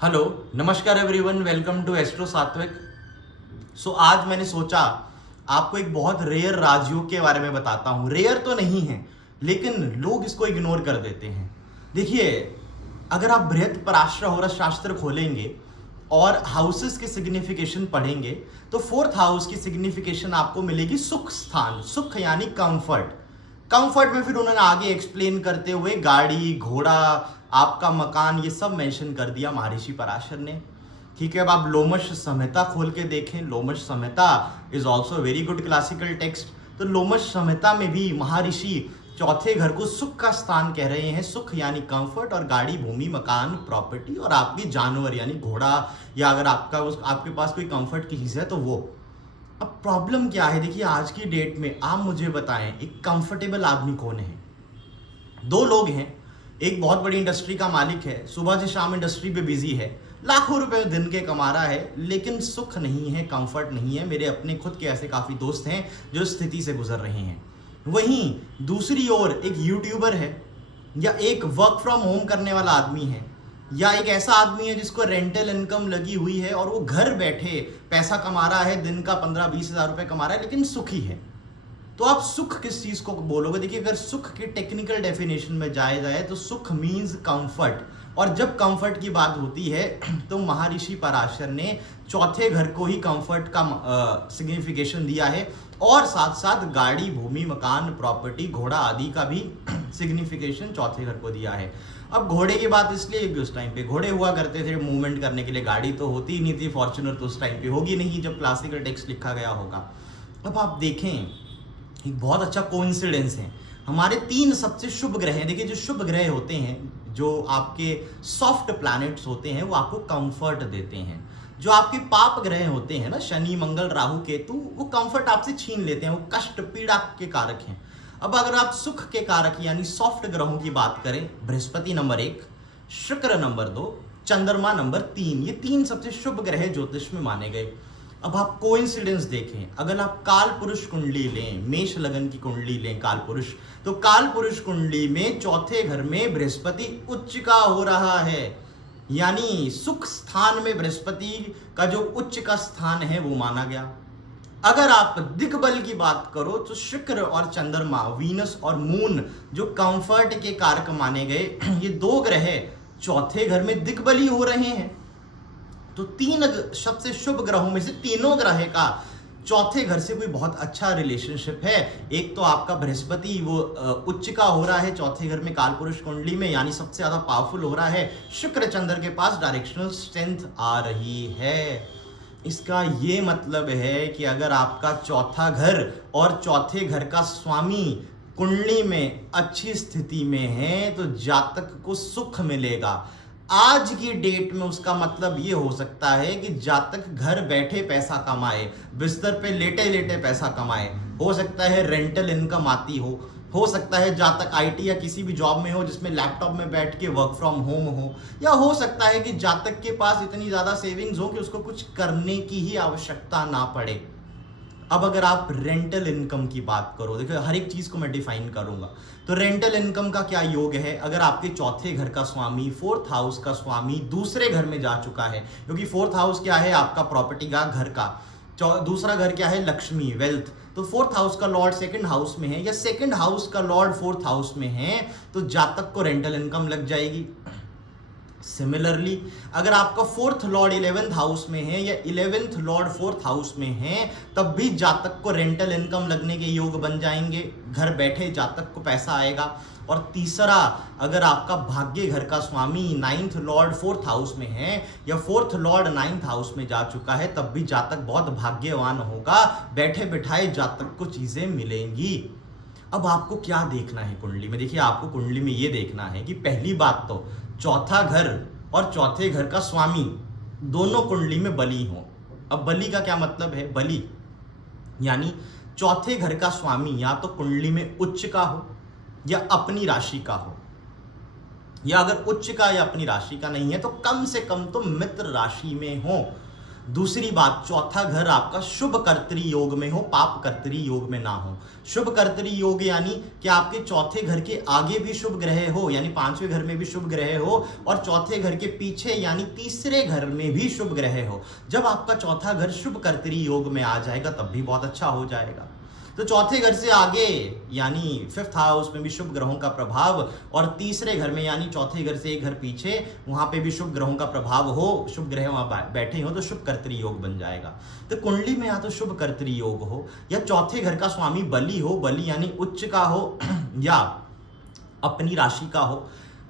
Hello, नमस्कार everyone, welcome to astro सात्विक। आज मैंने सोचा आपको एक बहुत रेयर राजयोग के बारे में बताता हूँ। रेयर तो नहीं है, लेकिन लोग इसको इग्नोर कर देते हैं। देखिए, अगर आप बृहत पराशर होरस शास्त्र खोलेंगे और हाउसेस के सिग्निफिकेशन पढ़ेंगे तो फोर्थ हाउस की सिग्निफिकेशन आपको मिलेगी सुख स्थान। सुख यानी कंफर्ट। कंफर्ट में फिर उन्होंने आगे एक्सप्लेन करते हुए गाड़ी, घोड़ा, आपका मकान, ये सब मेंशन कर दिया महर्षि पराशर ने। ठीक है, अब आप लोमश संहिता खोल के देखें। Lomash Samhita is also very good classical text. तो लोमश संहिता में भी महर्षि चौथे घर को सुख का स्थान कह रहे हैं। सुख यानी कंफर्ट, और गाड़ी, भूमि, मकान, प्रॉपर्टी, और आपकी जानवर यानी घोड़ा, या अगर आपके पास कोई कंफर्ट की चीज है तो वो। अब प्रॉब्लम क्या है? देखिए, आज की डेट में आप मुझे बताएं, एक कंफर्टेबल आदमी कौन है? दो लोग हैं। एक बहुत बड़ी इंडस्ट्री का मालिक है, सुबह से शाम इंडस्ट्री पे बिजी है, लाखों रुपए दिन के कमा रहा है, लेकिन सुख नहीं है, कंफर्ट नहीं है। मेरे अपने खुद के ऐसे काफी दोस्त हैं जो स्थिति से गुजर रहे हैं। वहीं दूसरी ओर एक यूट्यूबर है, या एक वर्क फ्रॉम होम करने वाला आदमी है, या एक ऐसा आदमी है जिसको रेंटल इनकम लगी हुई है और वो घर बैठे पैसा कमा रहा है, दिन का 15-20 हज़ार रुपए कमा रहा है, लेकिन सुखी है। तो आप सुख किस चीज को बोलोगे? देखिए, अगर सुख की टेक्निकल डेफिनेशन में जाया जाए तो सुख मीन्स कंफर्ट। और जब कंफर्ट की बात होती है तो महर्षि पराशर ने चौथे घर को ही कंफर्ट का सिग्निफिकेशन दिया है, और साथ साथ गाड़ी, भूमि, मकान, प्रॉपर्टी, घोड़ा आदि का भी सिग्निफिकेशन चौथे घर को दिया है। अब घोड़े की बात इसलिए कि उस टाइम पे घोड़े हुआ करते थे मूवमेंट करने के लिए, गाड़ी तो होती ही नहीं थी, फॉर्च्यूनर तो उस टाइम पे होगी नहीं जब क्लासिकल टेक्स्ट लिखा गया होगा। अब आप देखें, एक बहुत अच्छा कोइंसिडेंस है। हमारे 3 सबसे शुभ ग्रह हैं। देखिए, जो शुभ ग्रह होते हैं, जो आपके सॉफ्ट प्लैनेट्स होते हैं, वो आपको कंफर्ट देते हैं। जो आपके पाप ग्रह होते हैं ना, शनि, मंगल, राहु, केतु, वो कंफर्ट आपसे छीन लेते हैं, वो कष्ट, पीड़ा के कारक हैं। अब अगर आप सुख के कारक यानी सॉफ्ट ग्रहों की बात करें, बृहस्पति नंबर 1, शुक्र नंबर 2, चंद्रमा नंबर 3, ये 3 सबसे शुभ ग्रह ज्योतिष में माने गए। अब आप कोइंसिडेंस देखें, अगर आप काल पुरुष कुंडली लें, मेष लगन की कुंडली लें काल पुरुष, तो काल पुरुष कुंडली में चौथे घर में बृहस्पति उच्च का हो रहा है, यानी सुख स्थान में बृहस्पति का जो उच्च का स्थान है वो माना गया। अगर आप दिग्बल की बात करो तो शुक्र और चंद्रमा, वीनस और मून, जो कंफर्ट के कारक माने गए, ये 2 ग्रह चौथे घर में दिग्बली हो रहे हैं। तो 3 सबसे शुभ ग्रहों में से तीनों ग्रह का चौथे घर से कोई बहुत अच्छा रिलेशनशिप है। एक तो आपका बृहस्पति वो उच्च का हो रहा है चौथे घर में काल पुरुष कुंडली में, यानी सबसे ज्यादा पावरफुल हो रहा है। शुक्र चंद्र के पास डायरेक्शनल स्ट्रेंथ आ रही है। इसका ये मतलब है कि अगर आपका चौथा घर और चौथे घर का स्वामी कुंडली में अच्छी स्थिति में है तो जातक को सुख मिलेगा। आज की डेट में उसका मतलब ये हो सकता है कि जातक घर बैठे पैसा कमाए, बिस्तर पे लेटे लेटे पैसा कमाए। हो सकता है रेंटल इनकम आती हो सकता है जातक आईटी या किसी भी जॉब में हो जिसमें लैपटॉप में बैठ के वर्क फ्रॉम होम हो, या हो सकता है कि जातक के पास इतनी ज्यादा सेविंग्स हो कि उसको कुछ करने की ही आवश्यकता ना पड़े। अब अगर आप रेंटल इनकम की बात करो, देखो हर एक चीज को मैं डिफाइन करूंगा। तो रेंटल इनकम का क्या योग है? अगर आपके चौथे घर का स्वामी, फोर्थ हाउस का स्वामी दूसरे घर में जा चुका है, क्योंकि फोर्थ हाउस क्या है? आपका प्रॉपर्टी का, घर का। दूसरा घर क्या है? लक्ष्मी, वेल्थ। तो फोर्थ हाउस का लॉर्ड सेकंड हाउस में है, या सेकंड हाउस का लॉर्ड फोर्थ हाउस में है, तो जातक को रेंटल इनकम लग जाएगी। सिमिलरली, अगर आपका फोर्थ लॉर्ड 11th हाउस में है, या 11th लॉर्ड फोर्थ हाउस में है, तब भी जातक को रेंटल इनकम लगने के योग बन जाएंगे। घर बैठे जातक को पैसा आएगा। और तीसरा, अगर आपका भाग्य घर का स्वामी 9th लॉर्ड फोर्थ हाउस में है, या फोर्थ लॉर्ड 9th हाउस में जा चुका है, तब भी जातक बहुत भाग्यवान होगा। बैठे बिठाए जातक को चीजें मिलेंगी। अब आपको क्या देखना है कुंडली में? देखिए, आपको कुंडली में ये देखना है कि पहली बात तो चौथा घर और चौथे घर का स्वामी दोनों कुंडली में बली हो। अब बली का क्या मतलब है? बली यानी चौथे घर का स्वामी या तो कुंडली में उच्च का हो या अपनी राशि का हो, या अगर उच्च का या अपनी राशि का नहीं है तो कम से कम तो मित्र राशि में हो। दूसरी बात, चौथा घर आपका शुभ कर्तरी योग में हो, पाप कर्तरी योग में ना हो। शुभ कर्तरी योग यानी कि आपके चौथे घर के आगे भी शुभ ग्रह हो, यानी पांचवें घर में भी शुभ ग्रह हो, और चौथे घर के पीछे यानी तीसरे घर में भी शुभ ग्रह हो। जब आपका चौथा घर शुभ कर्तरी योग में आ जाएगा तब भी बहुत अच्छा हो जाएगा। तो चौथे घर से आगे यानी फिफ्थ हाउस में भी शुभ ग्रहों का प्रभाव, और तीसरे घर में यानी चौथे घर से एक घर पीछे वहां पे भी शुभ ग्रहों का प्रभाव हो, शुभ ग्रह वहां बैठे हो तो शुभ कर्तरी योग बन जाएगा। तो कुंडली में या तो शुभ कर्तरी योग हो, या चौथे घर का स्वामी बली हो, बली यानी उच्च का हो या अपनी राशि का हो,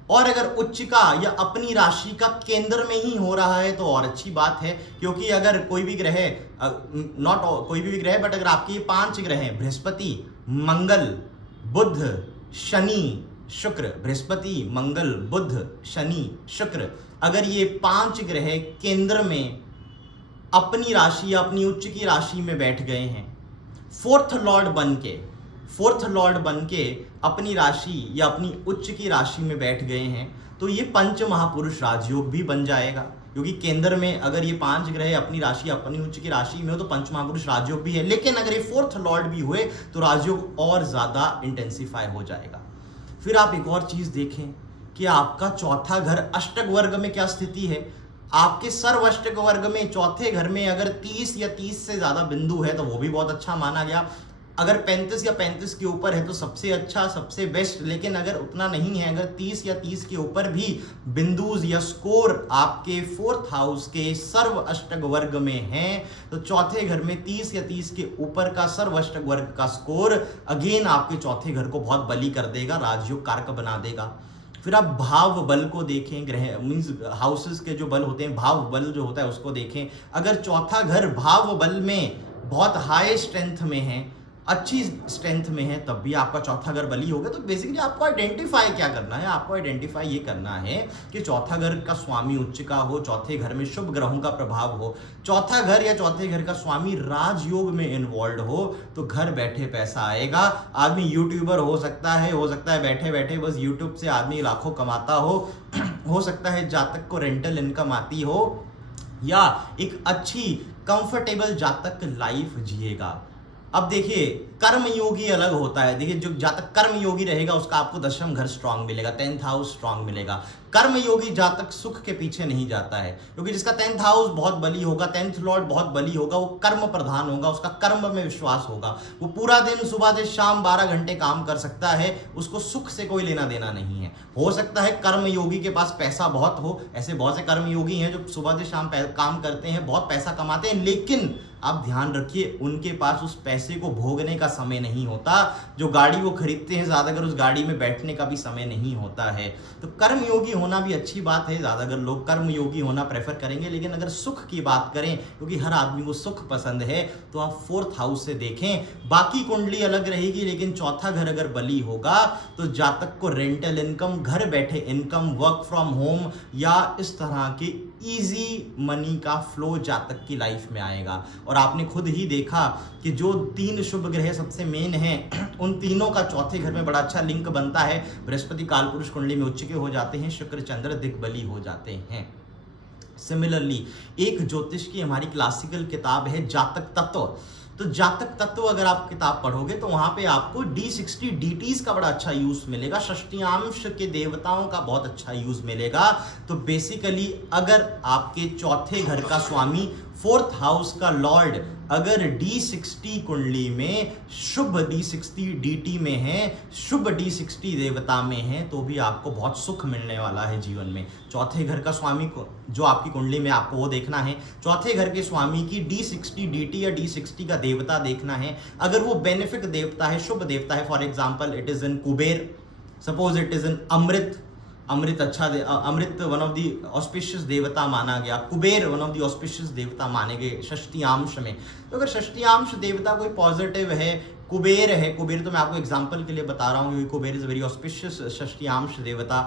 और अगर उच्च का या अपनी राशि का केंद्र में ही हो रहा है तो और अच्छी बात है, क्योंकि अगर कोई भी ग्रह, नॉट कोई भी ग्रह बट अगर आपके ये 5 ग्रह हैं, बृहस्पति, मंगल, बुध, शनि, शुक्र, बृहस्पति, मंगल, बुध, शनि, शुक्र, अगर ये 5 ग्रह केंद्र में अपनी राशि या अपनी उच्च की राशि में बैठ गए हैं, फोर्थ लॉर्ड बन के अपनी राशि या अपनी उच्च की राशि में बैठ गए हैं, तो ये पंच महापुरुष राजयोग भी बन जाएगा। क्योंकि केंद्र में अगर ये 5 ग्रह अपनी राशि अपनी उच्च की राशि में हो तो पंच महापुरुष राजयोग भी है, लेकिन अगर ये फोर्थ लॉर्ड भी हुए तो राजयोग और ज्यादा इंटेंसिफाई हो जाएगा। फिर आप एक और चीज देखें कि आपका चौथा घर अष्टक वर्ग में क्या स्थिति है। आपके सर्व अष्टक वर्ग में चौथे घर में अगर 30 या 30 से ज्यादा बिंदु है तो वो भी बहुत अच्छा माना गया। अगर 35 या 35 के ऊपर है तो सबसे अच्छा, सबसे बेस्ट। लेकिन अगर उतना नहीं है, अगर 30 या 30 के ऊपर भी बिंदुज या स्कोर आपके फोर्थ हाउस के सर्व अष्टक वर्ग में है, तो चौथे घर में 30 या 30 के ऊपर का सर्व अष्टक वर्ग का स्कोर अगेन आपके चौथे घर को बहुत बली कर देगा, राजयोग कारक बना देगा। फिर आप भाव बल को देखें, ग्रह मीन्स हाउसेस के जो बल होते हैं, भाव बल जो होता है उसको देखें। अगर चौथा घर भाव बल में बहुत हाई स्ट्रेंथ में है, अच्छी स्ट्रेंथ में है, तब भी आपका चौथा घर बली होगा। तो बेसिकली आपको आइडेंटिफाई क्या करना है, आपको आइडेंटिफाई ये करना है कि चौथा घर का स्वामी उच्च का हो, चौथे घर में शुभ ग्रहों का प्रभाव हो, चौथा घर या चौथे घर का स्वामी राजयोग में इन्वॉल्व हो, तो घर बैठे पैसा आएगा। आदमी यूट्यूबर हो सकता है बैठे बैठे बस यूट्यूब से आदमी लाखों कमाता हो सकता है जातक को रेंटल इनकम आती हो, या एक अच्छी कंफर्टेबल जातक लाइफ जिएगा। अब देखिए, कर्म योगी अलग होता है। देखिए, जो जातक कर्म योगी रहेगा उसका आपको 10वां घर स्ट्रांग मिलेगा, 10th हाउस स्ट्रांग मिलेगा। कर्म योगी जातक सुख के पीछे नहीं जाता है, क्योंकि जिसका 10th हाउस बहुत बली होगा, 10th लॉर्ड बहुत बली होगा, वो कर्म प्रधान होगा, उसका कर्म में विश्वास होगा। वो पूरा दिन सुबह से शाम 12 घंटे काम कर सकता है, उसको सुख से कोई लेना देना नहीं है। हो सकता है कर्म योगी के पास पैसा बहुत हो, ऐसे बहुत से कर्म योगी हैं जो सुबह से शाम काम करते हैं, बहुत पैसा कमाते हैं, लेकिन आप ध्यान रखिए उनके पास उस पैसे को भोगने का समय नहीं होता। जो गाड़ी वो खरीदते हैं ज्यादातर उस गाड़ी में बैठने का भी समय नहीं होता है। तो कर्म योगी होना भी अच्छी बात है, ज्यादातर लोग कर्म योगी होना प्रेफर करेंगे। लेकिन अगर सुख की बात करें, क्योंकि हर आदमी को सुख पसंद है, तो आप फोर्थ हाउस से देखें। बाकी कुंडली अलग रहेगी, लेकिन चौथा घर अगर बली होगा तो जातक को रेंटल इनकम, घर बैठे इनकम, वर्क फ्रॉम होम या इस तरह के इजी मनी का फ्लो जातक की लाइफ में आएगा। और आपने खुद ही देखा कि जो 3 शुभ ग्रह सबसे मेन हैं, उन तीनों का चौथे घर में बड़ा अच्छा लिंक बनता है। बृहस्पति कालपुरुष कुंडली में उच्च के हो जाते हैं, शुक्र चंद्र दिग्बली हो जाते हैं। सिमिलरली एक ज्योतिष की हमारी क्लासिकल किताब है जातक तत्व। तो जातक तत्व अगर आप किताब पढ़ोगे तो वहां पे आपको D60 DTs का बड़ा अच्छा यूज मिलेगा, षष्टियांश के देवताओं का बहुत अच्छा यूज मिलेगा। तो बेसिकली अगर आपके चौथे घर का स्वामी, फोर्थ हाउस का लॉर्ड अगर D60 कुंडली में शुभ D60 DT में है, शुभ D60 देवता में है, तो भी आपको बहुत सुख मिलने वाला है जीवन में। चौथे घर का स्वामी को जो आपकी कुंडली में आपको वो देखना है, चौथे घर के स्वामी की D60 DT या D60 का देवता देखना है। अगर वो बेनिफिक देवता है, शुभ देवता है, for example it is in Kuber, suppose it is in Amrit अच्छा Amrit one of the auspicious देवता माना गया, Kuber one of the auspicious देवता माने गए षष्टियांश में। तो अगर षष्टियांश देवता कोई पॉजिटिव है, कुबेर है, कुबेर तो मैं आपको एग्जांपल के लिए बता रहा हूँ क्योंकि कुबेर इज वेरी ऑस्पिशियस षष्टियांश देवता।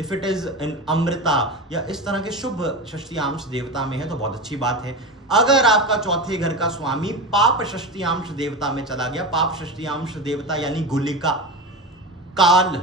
इफ इट इज इन अमृता या इस तरह के शुभ षष्टियांश देवता में है तो बहुत अच्छी बात है। अगर आपका चौथे घर का स्वामी पाप षष्टियांश देवता में चला गया, पाप षष्टियांश देवता यानी गुलिका, काल,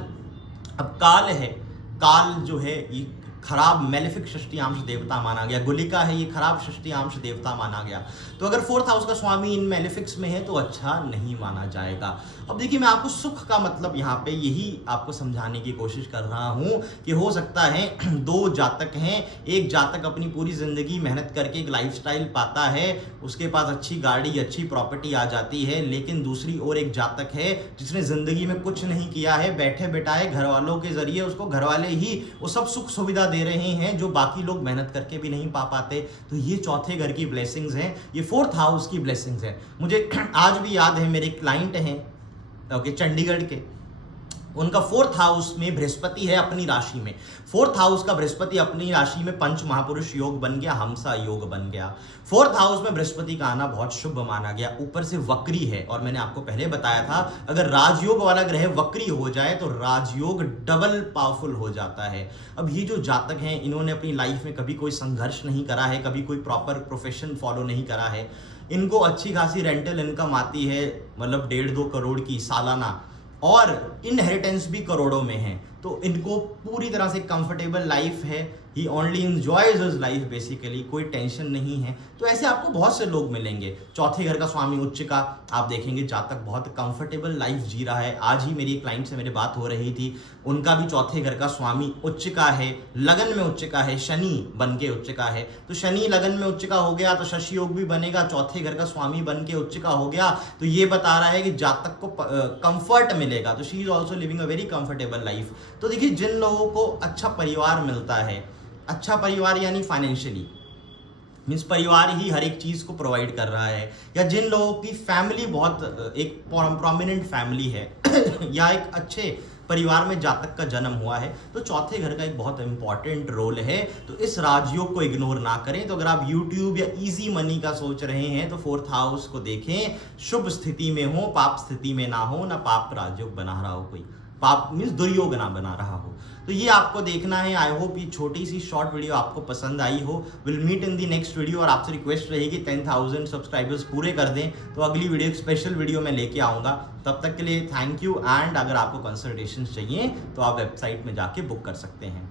अब काल है, काल जो है ये खराब मेलेफिक षष्टियांश देवता माना गया। गुलिका है, ये खराब षष्टियांश देवता माना गया। तो अगर 4th हाउस का स्वामी इन मेलेफिक्स में है तो अच्छा नहीं माना जाएगा। अब देखिए, मैं आपको सुख का मतलब यहाँ पे यही आपको समझाने की कोशिश कर रहा हूँ कि हो सकता है 2 जातक हैं, एक जातक अपनी पूरी जिंदगी मेहनत करके एक लाइफस्टाइल पाता है, उसके पास अच्छी गाड़ी अच्छी प्रॉपर्टी आ जाती है, लेकिन दूसरी ओर एक जातक है जिसने जिंदगी में कुछ नहीं किया है, बैठे बैठाए घर वालों के जरिए उसको घर वाले ही वो सब सुख सुविधा दे रहे हैं जो बाकी लोग मेहनत करके भी नहीं पा पाते। तो ये चौथे घर की ब्लेसिंग्स हैं, ये 4th हाउस की ब्लेसिंग्स हैं। मुझे आज भी याद है, मेरे क्लाइंट हैं ओके चंडीगढ़ के, उनका 4th हाउस में बृहस्पति है अपनी राशि में। 4th हाउस का बृहस्पति अपनी राशि में पंच महापुरुष योग बन गया, हमसा योग बन गया। 4th हाउस में बृहस्पति का आना बहुत शुभ माना गया, ऊपर से वक्री है। और मैंने आपको पहले बताया था, अगर राजयोग वाला ग्रह वक्री हो जाए तो राजयोग डबल पावरफुल हो जाता है। अब ये जो जातक हैं, इन्होंने अपनी लाइफ में कभी कोई संघर्ष नहीं करा है, कभी कोई प्रॉपर प्रोफेशन फॉलो नहीं करा है, इनको अच्छी खासी रेंटल इनकम आती है, मतलब 1.5-2 करोड़ की सालाना, और इनहेरिटेंस भी करोड़ों में है। तो इनको पूरी तरह से कंफर्टेबल लाइफ है, he only enjoys his life basically, कोई टेंशन नहीं है। तो ऐसे आपको बहुत से लोग मिलेंगे। चौथे घर का स्वामी उच्च का, आप देखेंगे जातक बहुत कंफर्टेबल लाइफ जी रहा है। आज ही मेरी क्लाइंट से मेरी बात हो रही थी, उनका भी चौथे घर का स्वामी उच्च का है, लगन में उच्च का है, शनि बन के उच्च का है। तो शनि लगन में उच्च का हो गया तो शशि योग भी बनेगा, चौथे घर का स्वामी बन के उच्च का हो गया तो ये बता रहा है कि जातक को कंफर्ट मिलेगा। तो she is also living a very comfortable life. तो देखिए, जिन लोगों को अच्छा परिवार मिलता है, अच्छा परिवार यानी फाइनेंशियली मीन्स परिवार ही हर एक चीज को प्रोवाइड कर रहा है, या जिन लोगों की फैमिली बहुत एक प्रोमिनेंट फैमिली है या एक अच्छे परिवार में जातक का जन्म हुआ है, तो चौथे घर का एक बहुत इंपॉर्टेंट रोल है। तो इस राजयोग को इग्नोर ना करें। तो अगर आप यूट्यूब या इजी मनी का सोच रहे हैं तो 4th हाउस को देखें, शुभ स्थिति में हो, पाप स्थिति में ना हो, ना पाप राजयोग बना रहा हो, कोई पाप मीन्स दुर्योग ना बना रहा हो। तो ये आपको देखना है। आई होप ये छोटी सी शॉर्ट वीडियो आपको पसंद आई हो। Will meet in the next video. और आपसे रिक्वेस्ट रहेगी 10,000 सब्सक्राइबर्स पूरे कर दें तो अगली वीडियो एक स्पेशल वीडियो मैं लेके आऊँगा। तब तक के लिए थैंक यू। एंड अगर आपको कंसल्टेशन चाहिए तो आप वेबसाइट में जाके बुक कर सकते हैं।